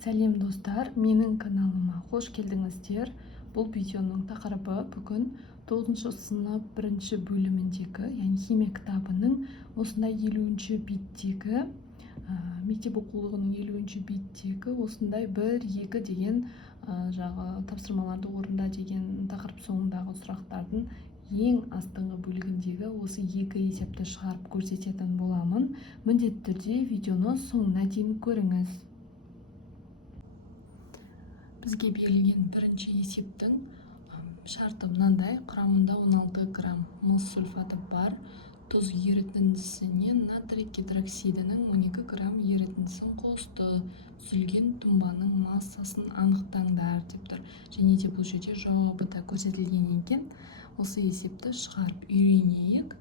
Сәлем достар, менің каналыма қош келдіңіздер. Бұл видеоның тақырыбы бүгін 9 сынып 1 бөліміндегі, яғни химия кітабының осындай 50-ші беттегі, мектеп оқулығының 50-ші беттегі осындай 1-2 деген тапсырмаларды орында деген тақырып соңындағы сұрақтардың ең астыңғы бөлігіндегі осы 2 есепті шығарып көрсететін боламын. Міндетті түрде видеоны соңына дейін көріңіз. Бізге берілген бірінші есептің шарты мынандай: құрамында 16 грамм мыс сульфаты бар тұз ерітіндісіне натрий гидроксидінің 12 грамм ерітіндісін қосты. Түзілген тұнбаның массасын анықтаңдар деп тұр. Және де бұл жерде жауабы да көрсетілген екен. Осы есепті шығарып үйренейік.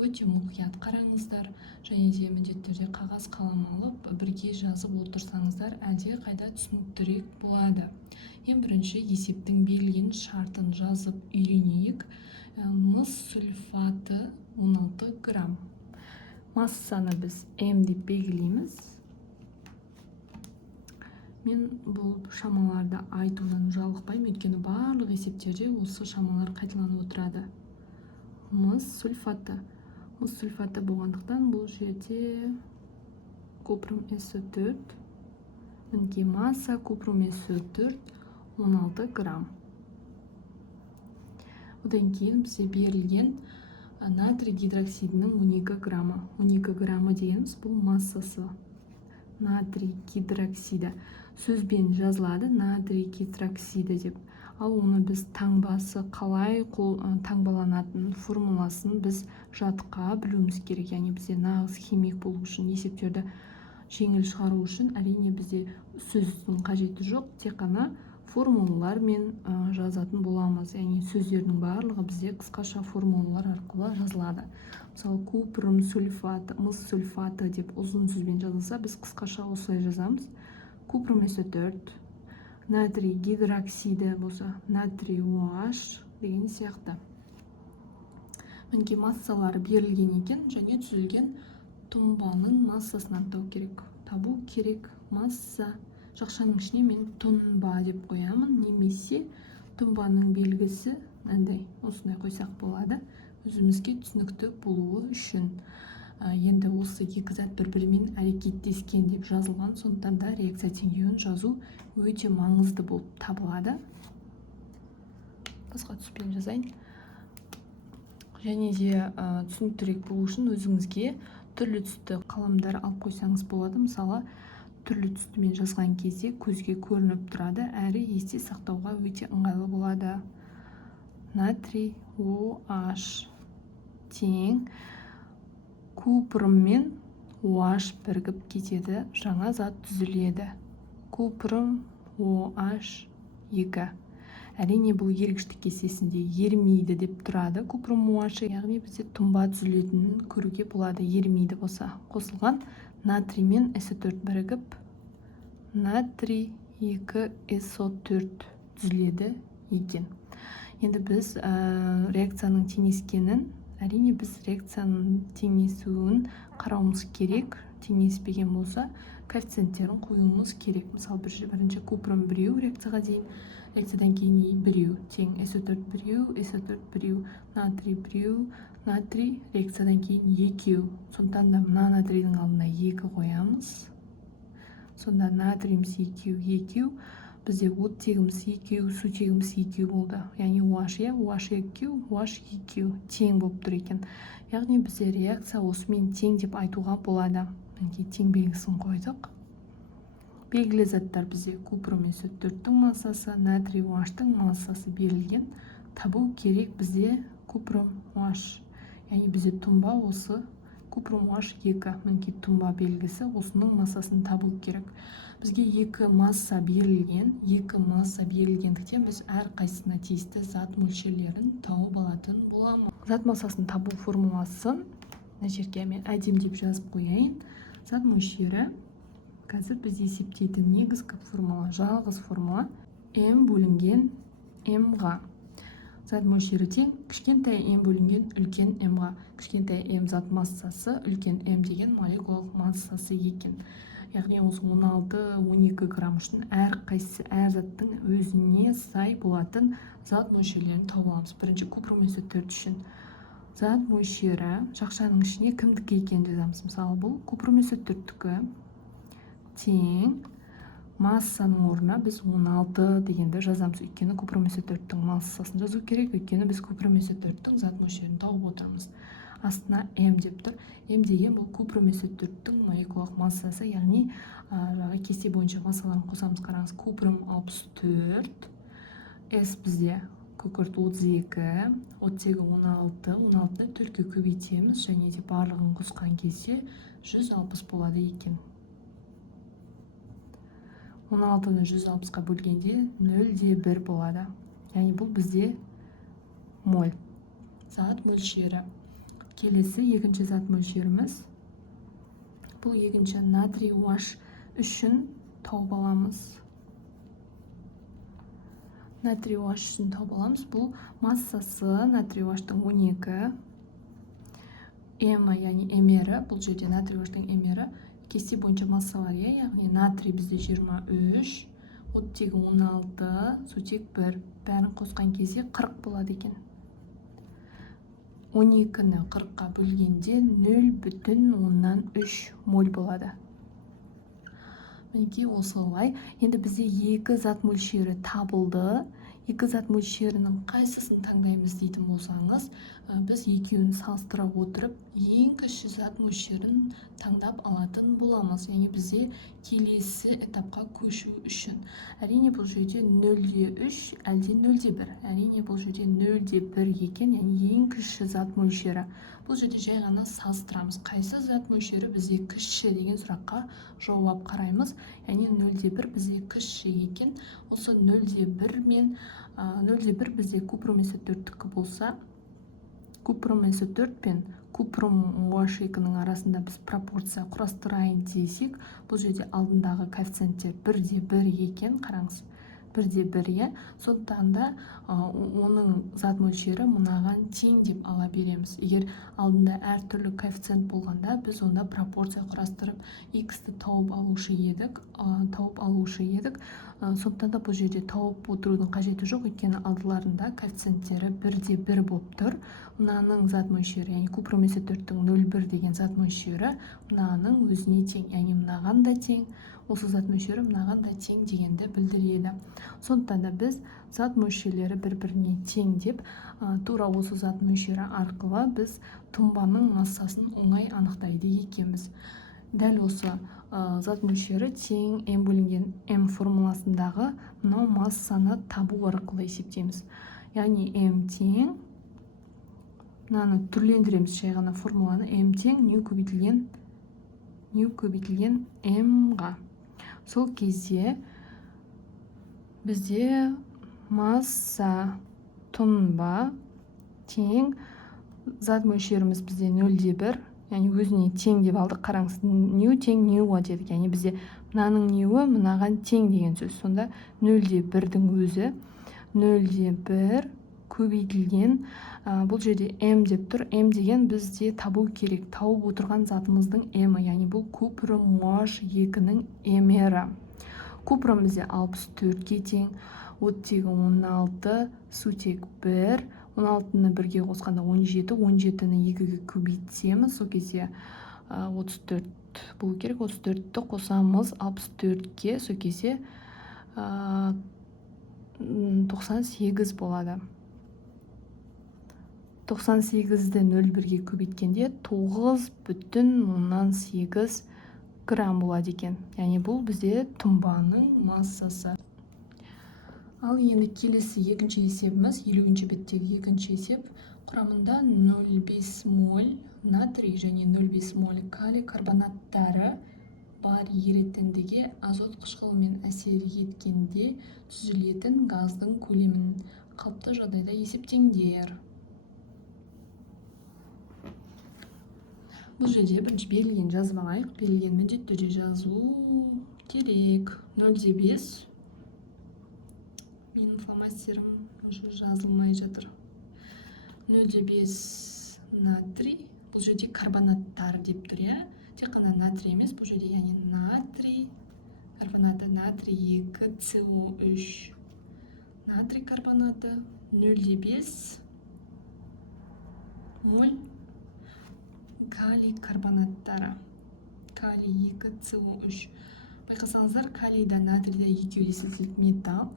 Өте мұқият қараңыздар, және де міндетті түрде қағаз қалам алып бірге жазып отырсаңыздар әлде қайда түсініктірек болады. Ең бірінші есептің берілген шартын жазып үйренейік. Мыс сульфаты 16 грамм. Массаны біз М деп белгілейміз. Мен бұл шамаларды айтудан жалықпаймын, өйткені барлық есептерде осы шамалар қайталанып отырады. Мыс сульфаты болғандықтан бұл жерде купрум С4, мінекей масса купрум С4 16 грамм. Одан кейін бізде берілген натрий гидроксидінің 12 граммы. 12 граммы дегеніміз бұл массасы. Натрий гидроксиді сөзбен жазылады, натрий гидроксиді деп. Ал оны біз таңбасы қалай таңбаланатын формуласын біз жатқа білуіміз керек. Яғни бізде нағыз химик болу үшін, есептерді жеңіл шығару үшін әрине бізде сөздің қажеті жоқ, тек қана формулалармен жазатын боламыз. Яғни сөздердің барлығы бізде қысқаша формулалар арқылы жазылады. Мысалы, купрум сульфаты, мыс сульфаты деп ұзын сөзбен жазылса, біз қысқаша осылай жазамыз: купрум С4, натрий гидроксиді болса натрий OH деген сияқты. Мінекей массалары берілген екен, және түзілген тұнбаның массасын анықтау керек. Табу керек. Масса жақшаның ішіне мен тұнба деп қоямын, немесе тұнбаның белгісі мынандай, осындай қойсақ болады, өзімізге түсінікті болуы үшін. Енді осы екі зат бір-бірімен әрекеттескен деп жазылған, сондықтан да реакция теңдеуін жазу өте маңызды болып табылады. Басқа түспен жазайын. Және де түсініктірек болу үшін өзіңізге түрлі түсті қаламдар алып қойсаңыз болады. Мысалы, түрлі түстімен жазған кезде көзге көрініп тұрады, әрі есте сақтауға өте ыңғайлы болады. Натрий OH тең купрум мен OH бірігіп кетеді, жаңа зат түзіледі. Купрум OH 2. Әрине бұл ергіштік кестесінде ерімейді деп тұрады. Купрум OH, яғни бізде тұнба түзілетінін көруге болады. Ерімейді болса, қосылған натрий мен С4 бірігіп натрий 2SO4 түзіледі екен. Енді біз реакцияның теңескенін, әрине біз реакцияның теңесуін қарауымыз керек. Теңеспеген болса, коэффициенттерін қоюымыз керек. Мысалы, бірінші купрум біреу реакцияға дейін, реакциядан кейін біреу тең С4 біреу, С4 біреу, натрий біреу, натрий реакциядан кейін екеу. Сондықтан да мына натрийдің алдына 2 қоямыз. Сонда натриіміз екеу, бізде оттегіміз екеу, сутегіміз екеу болды. Яғни OH екеу, OH екеу тең болып тұр екен. Яғни бізде реакция осымен тең деп айтуға болады. Тең белгісін қойдық. Белгілі заттар бізде купрум С4-тің массасы, натрий OH-тың массасы берілген. Табу керек бізде купрум OH. Яғни бізде тұнба осы купрум OH 2. Мінекей тұнба белгісі, осының массасын табу керек. Бізге 2 масса берілгендіктен біз әрқайсысына тиісті зат мөлшерлерін тауып алатын боламыз. Зат массасын табу формуласын мына жерге мен әдемдеп жазып қояйын. Зат мөлшері қазір біз есептейтін негізгі формула, жалғыз формула М бөлінген М-ға. Зат мөлшері тең кішкентай М бөлінген үлкен М-ға. Кішкентай М зат массасы, үлкен М деген молекулалық массасы екен. яғни осы 16-12 грамм үшін әрқайсысы әр заттың өзіне сай болатын зат мөлшерлерін тауып аламыз. Бірінші купрум S4 үшін зат мөлшері жақшаның ішіне кімдікі екенін жазамыз. Мысалы, бұл купрум S4-тікі тең массаның орнына біз 16 дегенді жазамыз. Өйткені купрум S4-тің массасын жазу керек, өйткені біз купрум S4-тің зат мөлшерін тауып отырмыз. Астына М деп тұр. М деген бұл купрум S4-тің молекулалық массасы, яғни кесте бойынша массаларын қосамыз. Қараңыз, купрум 64, S бізде күкірт 32, оттегі 16, 16-ны 4-ке көбейтеміз, және де барлығын қосқан кезде 160 болады екен. 16-ны 160-қа бөлгенде 0,1 болады. Яғни бұл бізде моль. Зат мөлшері. Келесі екінші зат мөлшеріміз. Бұл екінші натрий OH үшін тауып аламыз. Натрий OH үшін тауып аламыз. Бұл массасы натрий OH-тың 12, яғни эмері, бұл жерде натрий OH-тың эмері кесте бойынша массалар, яғни натрий бізде 23, оттегі 16, сутек 1, бәрін қосқан кезде 40 болады екен. 12-ні 40-қа бөлгенде 0,3 моль болады. Мінекей осылай. Енді бізде екі зат мөлшері табылды. Екі зат мөлшерінің қайсысын таңдаймыз дейтін болсаңыз, біз екеуін салыстыра отырып, ең кіші зат мөлшерін таңдап алатын боламыз. Яғни бізде келесі этапқа көшу үшін. Әрине бұл жерде 0,3 әлде 0,1. Әрине бұл жерде 0,1 екен, яғни ең кіші зат мөлшері. Бұл жерде жай ғана салыстырамыз. Қайсы зат мөлшері бізде кіші деген сұраққа жауап қараймыз. Яғни 0,1 бізде кіші екен. Осы 0,1 мен 0,1 бізде купрум S4-тікі болса, купрум S4 пен купрум OH2-ның арасында біз пропорция құрастырайын десек, бұл жерде алдындағы коэффициенттер 1,1 екен, қараңыз. 1,1, сондықтан да оның зат мөлшері мынаған тең деп ала береміз. Егер алдында әртүрлі коэффициент болғанда, біз онда пропорция құрастырып x-ті тауып алушы едік. Сондықтан да бұл жерде тауып отырудың қажеті жоқ, өйткені алдыларында коэффициенттері 1,1 болып тұр. Мынаның зат мөлшері, яғни купрум S4-тің 0,1 деген зат мөлшері мынаның өзіне тең, яғни мынаған да тең. Осы зат мөлшері мынаған да тең дегенді білдіреді. Сондықтан да біз зат мөлшерлері бір-біріне тең деп, тура осы зат мөлшері арқылы біз тұнбаның массасын оңай анықтайды екенбіз. Дәл осы зат мөлшері тең М бөлінген М формуласындағы мынау массаны табу арқылы есептейміз. Яғни М тең, мынаны түрлендіреміз жай ғана формуланы, М тең ню көбейтілген М-ға. Сол кезде бізде масса тұнба тең, зат мөлшеріміз бізде 0,1, яғни өзіне тең деп алдық. Қараңыз, ню тең нюға дедік, яғни бізде мынаның нюі мынаған тең деген сөз. Сонда 0,1-дің өзі 0,1 көбейтілген, бұл жерде М деп тұр. М деген бізде табу керек. Тауып отырған затымыздың М-і, яғни бұл купрум OH2-ның эмері. Купрум бізде 64-ге тең, оттегі 16, сутек 1, 16-ны 1-ге қосқанда 17, 17-ні 2-ге көбейтеміз, сол кезде 34 болу керек, 34-ті қосамыз 64-ге, сол кезде 98 болады. 98-ді 0,1-ге көбейткенде 9,8 грамм болады екен. Яғни бұл бізде тұнбаның массасы. Ал енді келесі екінші есебіміз, 50-ші беттегі екінші есеп. Құрамында 0,5 моль натрий және 0,5 моль калий карбонаттары бар ерітіндіге азот қышқылымен әсер еткенде түзілетін газдың көлемін қалыпты жағдайда есептеңдер. Бұл жерде бірінші берілген жазып алайық. Берілген міндетті түрде жазу керек. 0,5. Менің фломастерім жазылмай жатыр. 0,5 натрий. Бұл жерде карбонаттар деп тұр, тек қана натрий емес, бұл жерде яғни натрий карбонаты, натрий 2 СО3, натрий карбонаты 0,5 моль калий карбонаттары, калий 2 СО3. Байқасаңыздар, калийда, натрийда екеуде сілтілік металл,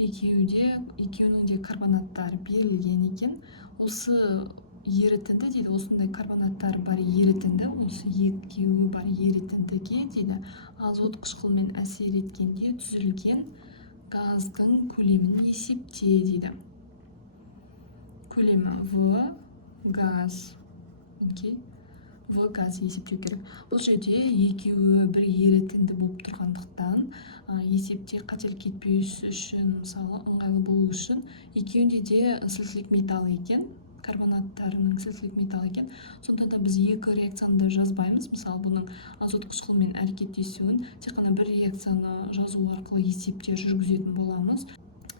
екеуінің де карбонаттары берілген екен. Осы ерітінді дейді, осындай карбонаттар бар ерітінді, осы екеуі бар ерітіндіге дейді, азот қышқылмен әсер еткенде түзілген газдың көлемін есепте дейді. Көлемі В газ. В газ есептеу керек. Бұл жерде екеуі бір ерітінді болып тұрғандықтан, есепте қателік кетпеу үшін, мысалы ыңғайлы болу үшін, екеуінде де сілтілік металл екен, карбонаттарының сілтілік металл екен. Сонда да біз екі реакцияны да жазбаймыз. Мысалы, бұның азот қышқылмен әрекеттесуін тек қана бір реакцияны жазу арқылы есепте жүргізетін боламыз.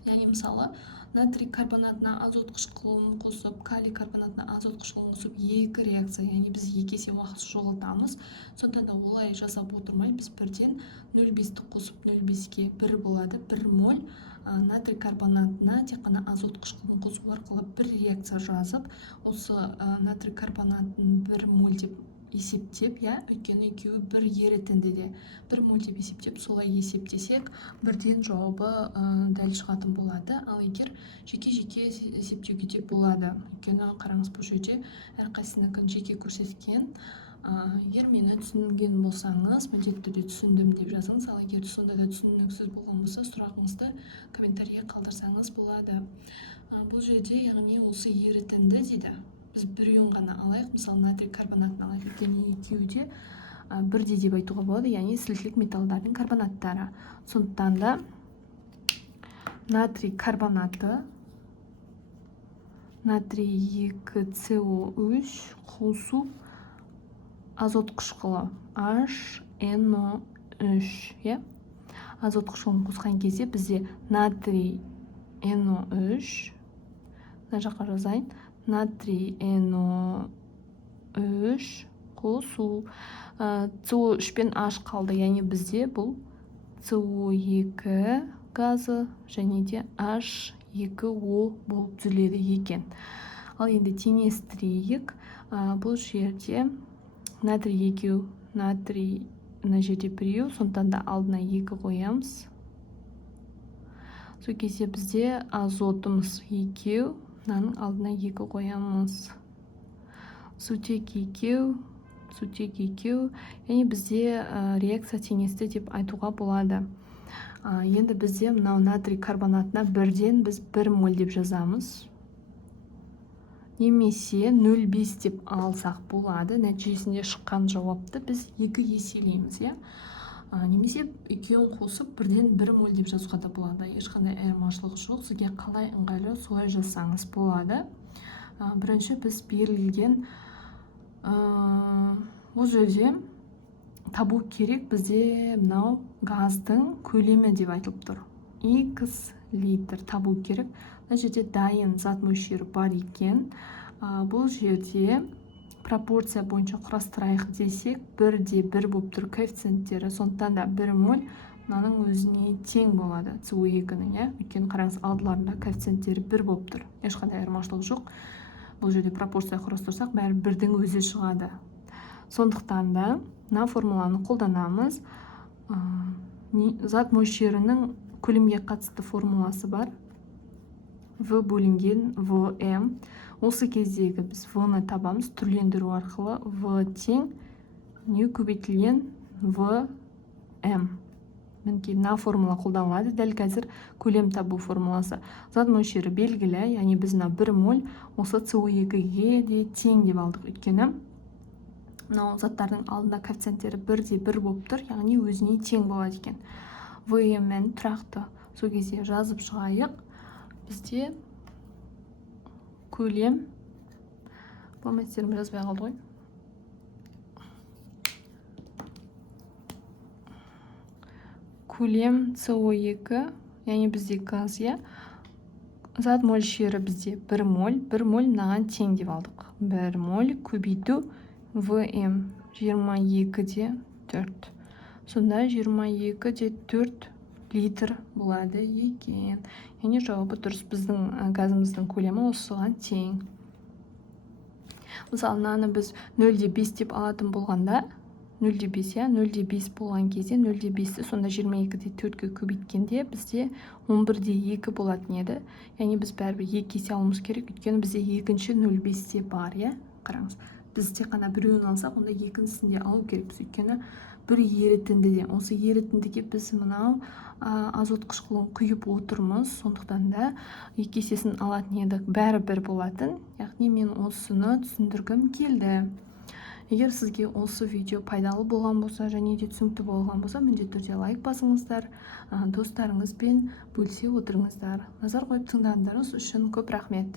Яғни мысалы, натрий карбонатына азот қышқылын қосып, калий карбонатына азот қышқылын қосып, екі реакция, яғни біз екі есе уақыт жоғалтамыз. Сонда да олай жасап отырмай, біз бірден 0,5-ті қосып 0,5-ке 1 болады, 1 моль натрий карбонатына тек қана азот қышқылын қосу арқылы бір реакция жазып, осы натрий карбонатын 1 моль деп есептеп, өйткені екеуі бір ерітіндіде 1 моль деп есептеп, солай есептесек, бірден жауабы дәл шығатын болады. Ал егер жеке-жеке есептеуге де болады. Өйткені қараңыз, бұл жерде әрқайсыныкін жеке көрсеткен. Егер мені түсінген болсаңыз, міндетті түрде түсіндім деп жазыңыз. Ал егер сонда да түсініксіз болған болса, сұрағыңызды комментарийге қалдырсаңыз болады. Бұл жерде, яғни осы ерітінді дейді. Біз біреуін ғана алайық, мысалы натрий карбонатын алайық, өйткені екеуі де бірдей деп айтуға болады, яғни сілтілік металдардың карбонаттары. Сондықтан да натрий карбонаты, натрий 2 СО3 қосу азот қышқылы HNO3, азот қышқылын қосқан кезде бізде натрий NO3, мына жаққа жазайын, натрий NO3 қосу, CO3 пен H қалды, яғни бізде бұл CO2 газы және де H2O болып түзіледі екен. Ал енді теңестірейік, бұл жерде натрий 2, натрий мына жерде біреу, сондықтан да алдына 2 қоямыз. Сол кезде бізде азотымыз 2, мынаның алдына 2 қоямыз. Сутек 2, яғни бізде реакция теңесті деп айтуға болады. Енді бізде мынау натрий карбонатына бірден біз 1 моль деп жазамыз. Немесе 0,5 деп алсақ болады. Нәтижесінде шыққан жауапты біз 2 еселейміз. Немесе екеуін қосып бірден 1 моль деп жазуға да болады. Ешқандай айырмашылық жоқ. Сізге қалай ыңғайлы солай жазсаңыз болады. Бірінші біз берілген бұл жерде табу керек, бізде мынау газдың көлемі деп айтылып тұр. X литр табу керек. Мына жерде дайын зат мөлшері бар екен. Бұл жерде пропорция бойынша құрастырайық десек, 1:1 болып тұр коэффициенттері. Сондықтан да 1 моль мынаның өзіне тең болады, CO2-нің. Өйткені қараңыз, алдыларында коэффициенттері 1 болып тұр. Ешқандай айырмашылық жоқ. Бұл жерде пропорция құрастырсақ, бәрі 1-дің өзі шығады. Сондықтан да мына формуланы қолданамыз. Зат мөлшерінің көлемге қатысты формуласы бар. В бөлінген ВМ. Осы кездегі біз В-ны табамыз, түрлендіру арқылы. В тең не көбейтілген ВМ. Мінекей мына формула қолданылады. Дәл қазір көлем табу формуласы. Зат мөлшері белгілі, яғни біз 1 моль осы CO2-ге де тең деп алдық. Өйткені мынау заттардың алдында коэффициенттері 1:1 болып тұр, яғни өзіне тең болады екен. ВМ-мен тұрақты. Сол кезде жазып шығайық. Бізде көлем, бұл мәттерім жазбай қалды ғой. Көлем CO2, яғни бізде газ, зат мөлшері бізде 1 моль, 1 моль мынаған тең деп алдық. 1 моль көбейту ВМ 22-де 4. Сонда 22-де 4 литр болады екен. Яғни жауабы дұрыс. Біздің газымыздың көлемі осыған тең. Мысалы, мынаны біз 0,5 деп алатын болғанда, 0,5, иә, 0,5 болған кезде 0,5-ті сонда 22-де 4-ге көбейткенде бізде 11-де 2 болатын еді. Яғни біз бәрібір 2 есе алуымыз керек, өйткені бізде екінші 0,5-те бар, иә. Қараңыз, біз тек қана біреуін алсақ, онда екіншісін де алу керекпіз, өйткені бір ерітіндіде. Осы ерітіндіге біз мынау азот қышқылын құйып отырмыз, сондықтан да 2 есесін алатын едік, бәрібір болатын. Яғни мен осыны түсіндіргім келді. Егер сізге осы видео пайдалы болған болса, және де түсінікті болған болса, міндетті түрде лайк басыңыздар, достарыңызбен бөлісе отырыңыздар. Назар қойып тыңдағандарыңыз үшін көп рахмет.